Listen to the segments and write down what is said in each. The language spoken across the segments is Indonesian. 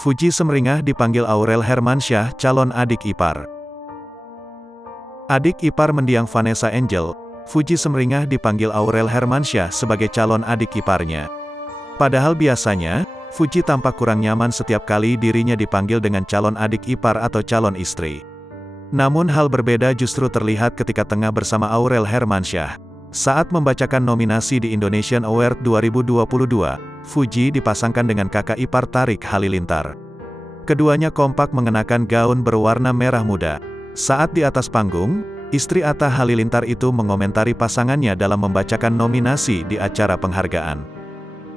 Fuji Semringah dipanggil Aurel Hermansyah, calon adik ipar. Adik ipar mendiang Vanessa Angel, Fuji Semringah dipanggil Aurel Hermansyah sebagai calon adik iparnya. Padahal biasanya, Fuji tampak kurang nyaman setiap kali dirinya dipanggil dengan calon adik ipar atau calon istri. Namun hal berbeda justru terlihat ketika tengah bersama Aurel Hermansyah. Saat membacakan nominasi di Indonesian Award 2022, Fuji dipasangkan dengan kakak ipar Tarik Halilintar. Keduanya kompak mengenakan gaun berwarna merah muda. Saat di atas panggung, istri Atta Halilintar itu mengomentari pasangannya dalam membacakan nominasi di acara penghargaan.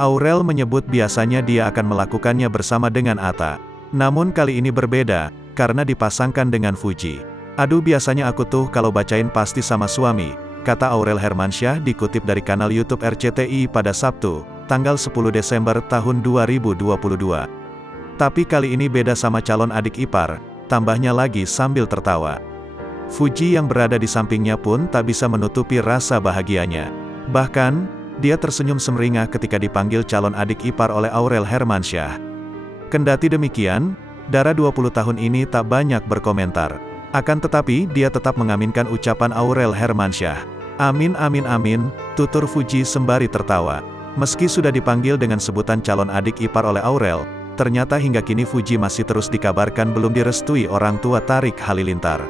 Aurel menyebut biasanya dia akan melakukannya bersama dengan Atta. Namun kali ini berbeda, karena dipasangkan dengan Fuji. "Aduh, biasanya aku tuh kalau bacain pasti sama suami," kata Aurel Hermansyah dikutip dari kanal YouTube RCTI pada Sabtu, tanggal 10 Desember tahun 2022. "Tapi kali ini beda sama calon adik ipar," tambahnya lagi sambil tertawa. Fuji yang berada di sampingnya pun tak bisa menutupi rasa bahagianya. Bahkan, dia tersenyum semringah ketika dipanggil calon adik ipar oleh Aurel Hermansyah. Kendati demikian, Dara 20 tahun ini tak banyak berkomentar. Akan tetapi, dia tetap mengaminkan ucapan Aurel Hermansyah. "Amin amin amin," tutur Fuji sembari tertawa. Meski sudah dipanggil dengan sebutan calon adik ipar oleh Aurel, ternyata hingga kini Fuji masih terus dikabarkan belum direstui orang tua Tarik Halilintar.